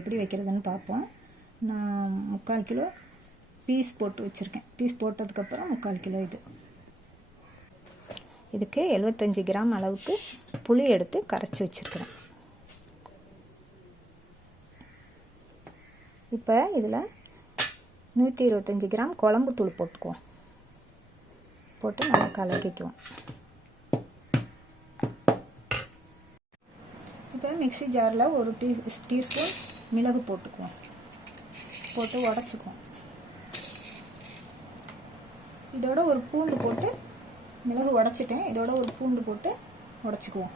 எப்படி வைக்கிறதுன்னு பார்ப்போம். நான் 3/4 கிலோ பீஸ் போட்டு வச்சுருக்கேன். பீஸ் போட்டதுக்கப்புறம் 3/4 கிலோ இதுக்கு 75 கிராம் அளவுக்கு புளி எடுத்து கரைச்சி வச்சுருக்கிறேன். இப்போ இதில் 125 கிராம் குழம்பு தூள் போட்டுக்குவோம். போட்டு நல்லா கலக்கிக்குவோம். இப்போ மிக்ஸி ஜாரில் ஒரு டீஸ்பூன் மிளகு போட்டுக்குவோம். போட்டு உடச்சிக்குவோம். இதோட ஒரு பூண்டு போட்டு, மிளகு உடச்சிட்டேன், இதோட ஒரு பூண்டு போட்டு உடச்சிக்குவோம்.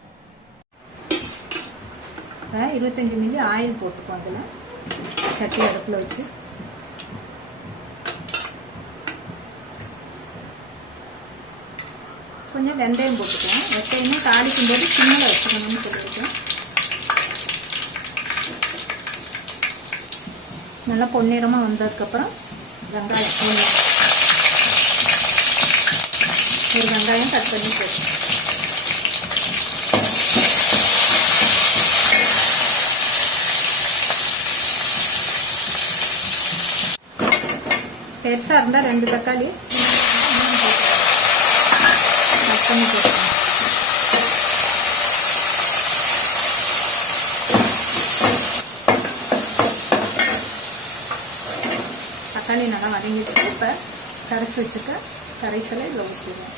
இப்போ 25 மில்லி ஆயில் போட்டுக்குவோம். அதில் சட்டி அடுப்பில் வச்சு கொஞ்சம் வெந்தயம் போட்டுக்குவோம். வெந்தயமே தாளிக்கும் போது சிம்மில் வச்சுக்கணும்னு சொல்லியிருக்கேன். நல்லா பொன்னிறமாக வந்ததுக்கப்புறம் வெங்காயம் ஒரு வெங்காயம் கட் பண்ணி போட்டு பெருசாக இருந்தால் 2 தக்காளி கட் பண்ணி போட்டுக்கணும். தக்காளி நல்லா வதங்கிட்டு இப்போ கரைச்சி வச்சுக்க கரைசலை இதில் ஊற்றிடுவோம்.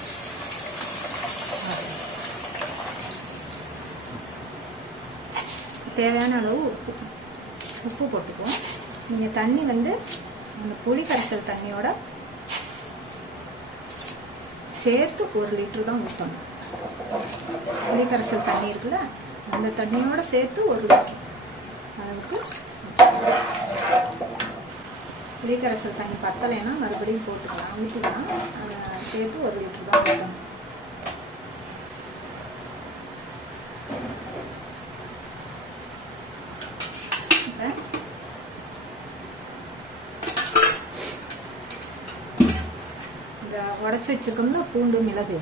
தேவையான அளவு உப்பு போட்டுக்குவோம். நீங்கள் தண்ணி அந்த புளி கரைசல் தண்ணியோட சேர்த்து 1 லிட்டர் தான் ஊற்றணும். புளி கரைசல் தண்ணி இருக்குல்ல, அந்த தண்ணியோட சேர்த்து 1 லிட்டர் அளவுக்கு. புளி கரைசல் தண்ணி பத்தலைன்னா மறுபடியும் போட்டுக்கலாம், ஊற்றிக்கலாம். அதை சேர்த்து 1 லிட்டர் தான் ஊற்றணும். இதை உடச்சி வச்சுருக்கோம்னா பூண்டு மிளகு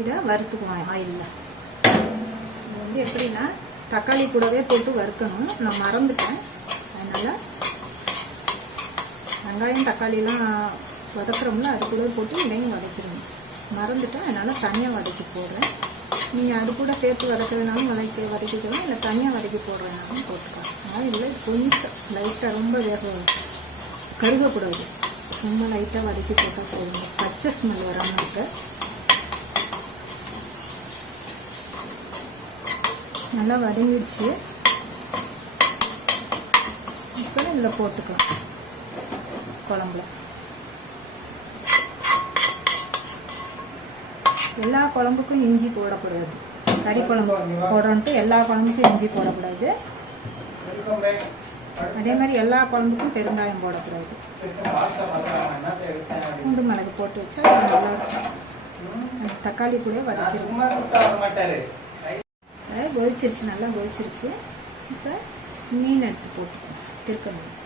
இதை வறுத்துக்குவோம் ஆயிலில். இது எப்படின்னா தக்காளி கூடவே போட்டு வறுக்கணும். நான் மறந்துட்டேன். அதனால் வெங்காயம் தக்காளிலாம் வதக்குறோம்ல, அது கூட போட்டு இதையும் வதக்கிடணும். மறந்துட்டேன், அதனால் தனியாக வதக்கி போடுறேன். நீங்கள் அது கூட சேர்த்து வதக்கிறதுனாலும் வதக்கிக்கலாம், இல்லை தனியாக வதக்கி போடுறதுனாலும் போட்டுக்கலாம். ஆனால் இதில் கொஞ்சம் லைட்டாக ரொம்ப கருகக்கூடாது, ரொம்ப லைட்டாக வதக்கி போட்டால் போதும். பச்சை ஸ்மெல் வராமல் இருக்கு. நல்லா வதங்கிடுச்சு. இப்போ இதில் போட்டுக்கலாம் குழம்புல. எல்லா குழம்புக்கும் இஞ்சி போடக்கூடாது. கறி குழம்பு போடுறோன்ட்டு எல்லா குழம்புக்கும் இஞ்சி போடக்கூடாது. அதே மாதிரி எல்லா குழம்புக்கும் பெருங்காயம் போடக்கூடாது. பூண்டு மிளகு போட்டு வச்சா நல்லா இருக்கும். தக்காளி கூட வதக்கிடுவோம். கொதிச்சிருச்சு, நல்லா கொதிச்சிருச்சு. இப்போ மீன் எடுத்து போட்டுக்கணும். திருக்க மீன்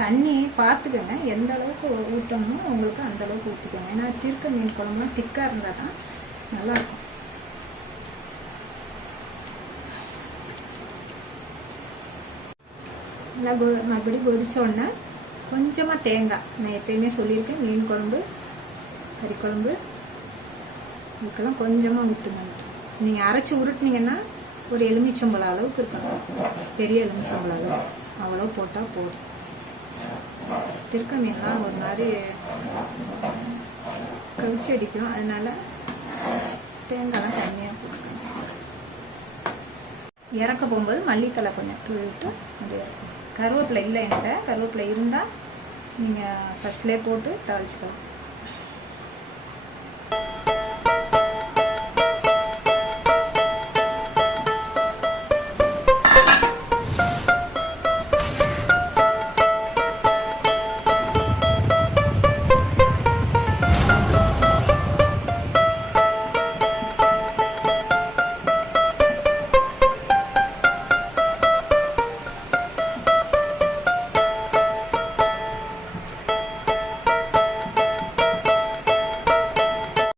தண்ணி பார்த்துக்கோங்க, எந்த அளவுக்கு ஊற்றணுமோ உங்களுக்கு அந்த அளவுக்கு ஊற்றிக்கோங்க. ஏன்னா திருக்க மீன் குழம்புலாம் திக்காக இருந்தால் தான் நல்லாயிருக்கும். நல்லா மறுபடியும் கொதிச்ச உடனே கொஞ்சமாக தேங்காய், நான் எப்பயுமே சொல்லியிருக்கேன், மீன் குழம்பு கறி குழம்பு இதுக்கெல்லாம் கொஞ்சமாக ஊற்றுங்க. நீங்கள் அரைச்சி உருட்டினீங்கன்னா ஒரு எலுமிச்சம்பழம் அளவுக்கு இருக்கணும். பெரிய எலுமிச்சம்பழம் அளவு அவ்வளோ போட்டால் போதும். திருக்க மீன்லாம் ஒரு மாதிரி கவிச்சி அடிக்கும், அதனால தேங்காய்லாம் தனியாக போட்டுக்கணும். இறக்க போகும்போது மல்லித்தலை கொஞ்சம் தூவிட்டு அப்படியே இருக்கும். கருவேப்பிலை இல்லை என்கிட்ட, கருவேப்பிலை இருந்தால் நீங்கள் ஃபர்ஸ்ட்லேயே போட்டு தாளிச்சுக்கலாம்.